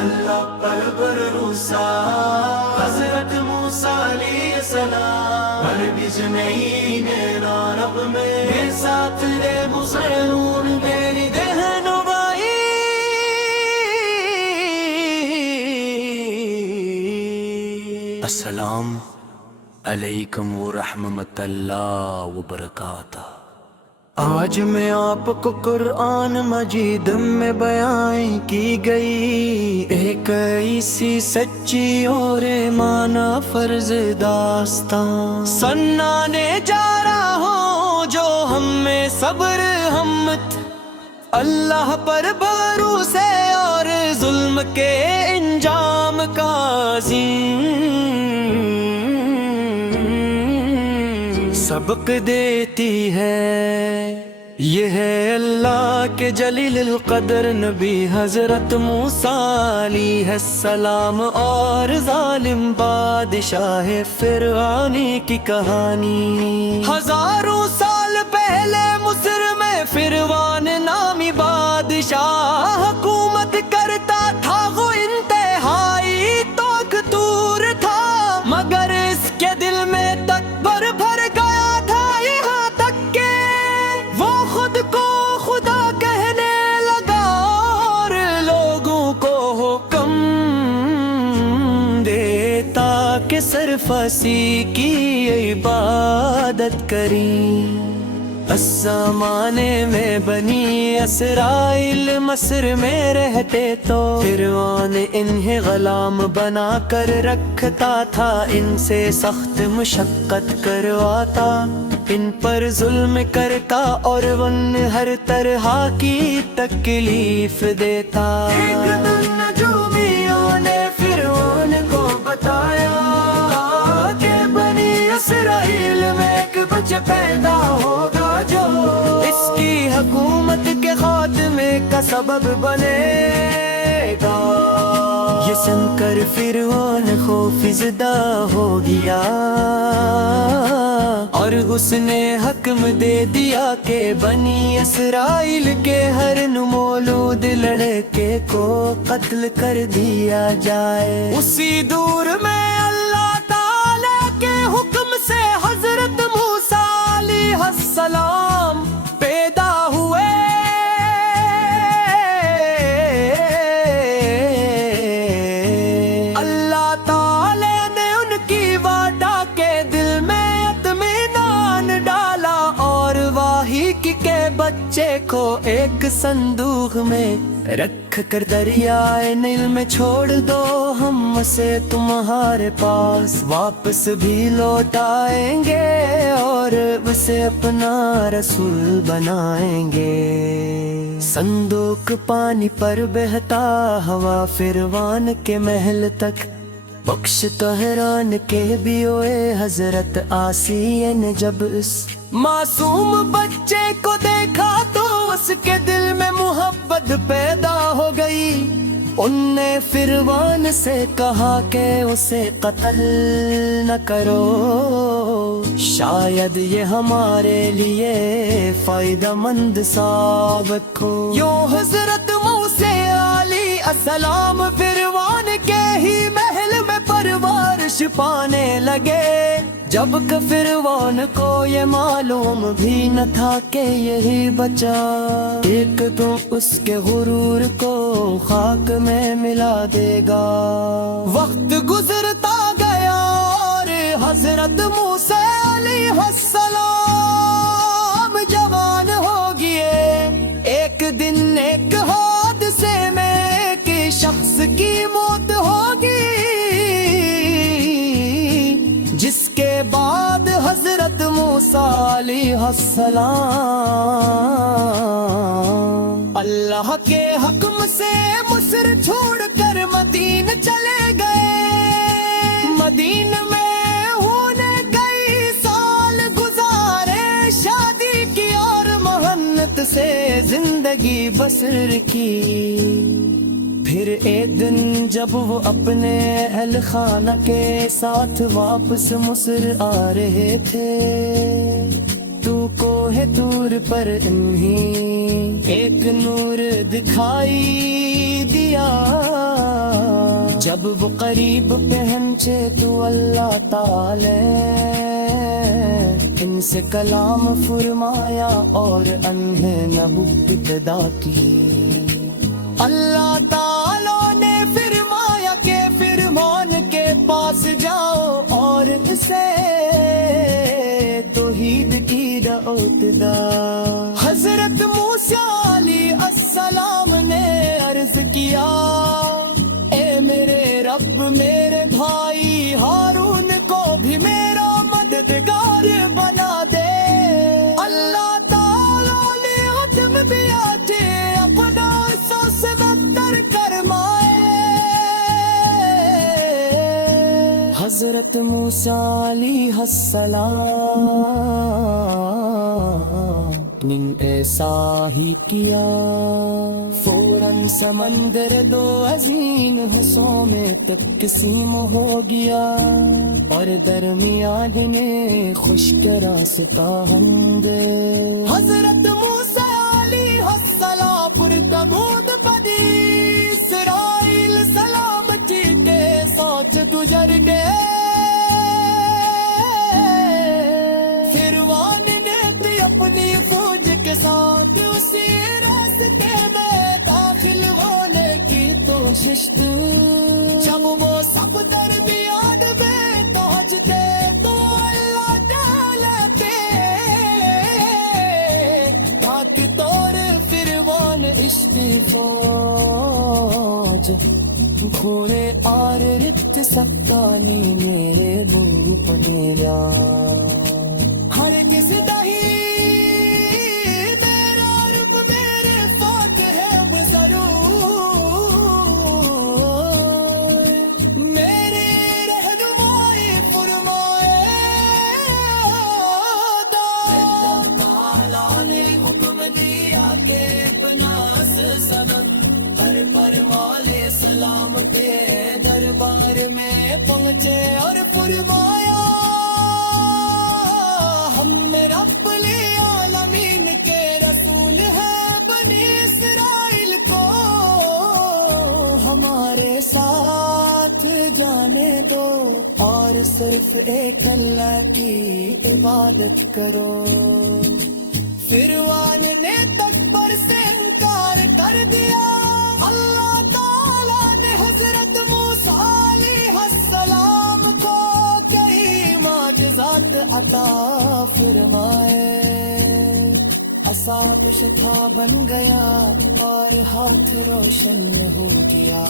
اللہ پر بھروسہ حضرت موسیٰ علیہ السلام پر بجنین رب میں ساتھ دے مسلمون میری دہنوائی السلام علیکم ورحمۃ اللہ وبرکاتہ۔ آج میں آپ کو قرآن مجید میں بیان کی گئی ایک ایسی سچی اور مانا فرض داستان، سنانے جا رہا ہوں جو ہم میں صبر ہمت، اللہ پر بھروسے اور ظلم کے انجام کا سبق دیتی ہے۔ یہ ہے اللہ کے جلیل القدر نبی حضرت موسیٰ علیہ السلام اور ظالم بادشاہ فرعونی کی کہانی۔ ہزاروں سال پہلے مصر میں فرعون نامی بادشاہ حکومت کرتا تھا، وہ انتہائی طاقتور تھا، مگر اس کے دل میں تکبر بھر گیا تھا، یہاں تک کہ وہ خود کو خدا کہنے لگا اور لوگوں کو حکم دیتا کہ سرفسی کی عبادت کریں۔ اس زمانے میں بنی اسرائیل مصر میں رہتے تو فرعون انہیں غلام بنا کر رکھتا تھا، ان سے سخت مشقت کرواتا، ان پر ظلم کرتا اور ان ہر طرح کی تکلیف دیتا۔ ایک دن نجومیوں نے فرعون کو بتایا کہ بنی اسرائیل میں ایک بچہ پیدا ہوگا جو اس کی حکومت کے خاتمے کا سبب بنے گا۔ یہ سن کر فرعون خوف زدہ ہو گیا اور اس نے حکم دے دیا کہ بنی اسرائیل کے ہر نومولود لڑکے کو قتل کر دیا جائے۔ اسی دور میں اللہ تعالی کے حکم سے حضرت موسیٰ علیہ السلام پیدا ہوئے۔ اللہ تعالی نے ان کی وعدہ کے دل میں اطمینان ڈالا اور وحی کے بچے کو ایک صندوق میں رکھ کر دریائے نیل میں چھوڑ دو، ہم اسے تمہارے پاس واپس بھی لوٹائیں گے اور اسے اپنا رسول بنائیں گے۔ صندوق پانی پر بہتا ہوا فرعون کے محل تک بخش طہران کے بھی ہوئے حضرت آسیہ نے جب اس معصوم بچے کو دیکھا تو اس کے دل میں محبت پیدا ہو گئی۔ ان نے فرعون سے کہا کہ اسے قتل نہ کرو، شاید یہ ہمارے لیے فائدہ مند ثابت ہو۔ یوں حضرت موسیٰ علیہ السلام فرعون کے ہی محل میں پرورش پانے لگے، جب کہ فرعون کو یہ معلوم بھی نہ تھا کہ یہی بچہ ایک تو اس کے غرور کو خاک میں ملا دے گا۔ وقت گزرتا گیا اور حضرت موسیٰ علیہ السلام جوان ہو گئے۔ ایک دن ایک حادثے میں ایک شخص کی موت ہوگی، جس کے بعد حضرت موسیٰ علیہ السلام اللہ کے حکم سے مصر چھوڑ کر مدینہ چلے گئے۔ مدینہ میں ہونے کئی سال گزارے، شادی کی اور محنت سے زندگی بسر کی۔ پھر ایک دن جب وہ اپنے اہل خانہ کے ساتھ واپس مصر آ رہے تھے تو کوہ طور پر انہیں ایک نور دکھائی دیا۔ جب وہ قریب پہنچے تو اللہ تعالی ان سے کلام فرمایا اور انہیں نبوت عطا کی۔ اللہ تعالی نے فرمایا کہ فرعون کے پاس جاؤ اور اسے توحید کی دعوت دو۔ حضرت موسیٰ علیہ السلام نے عرض کیا، اے میرے رب میرے بھائی ہارون کو بھی میرا مددگار بنا دے۔ اللہ تعالیٰ نے حکم دیا کہ اپنا 100 سے بدتر کرمائے۔ حضرت موسیٰ علیہ السلام نے ایسا ہی کیا، فوراً سمندر 2 عظیم حصوں میں تقسیم ہو گیا اور درمیان میں خشک راستہ ہم گئے۔ حضرت موسیٰ علیہ السلام پر تمود بدی اسرائیل سلامتی کے ساتھ گزر گئے۔ فرعون نے اپنی فوج کے ساتھ اسی راستے میں داخل ہونے کی کوشش کی۔ جب وہ سب درمیان میں پہنچتے تو اللہ تعالیٰ کے طور فرعون فوج گھوڑے اور رت سکانی میں بھوپ میرا ہرگز نہیں میرا رب میرے ساتھ ہے ضرور، میرے رہنمائی فرمائے۔ اللہ تعالیٰ نے حکم دیا کہ اپنا سمندر پر والے سلام کے دربار میں پہنچے اور فرمایا، ہم نے رب العالمین کے رسول ہیں، بنی اسرائیل کو ہمارے ساتھ جانے دو اور صرف ایک اللہ کی عبادت کرو۔ فرعون نے تکبر سے انکار کر دیا۔ اللہ تعالیٰ نے حضرت موسیٰ علیہ السلام کو کئی معجزات عطا فرمائے۔ عصا شتھا بن گیا اور ہاتھ روشن ہو گیا۔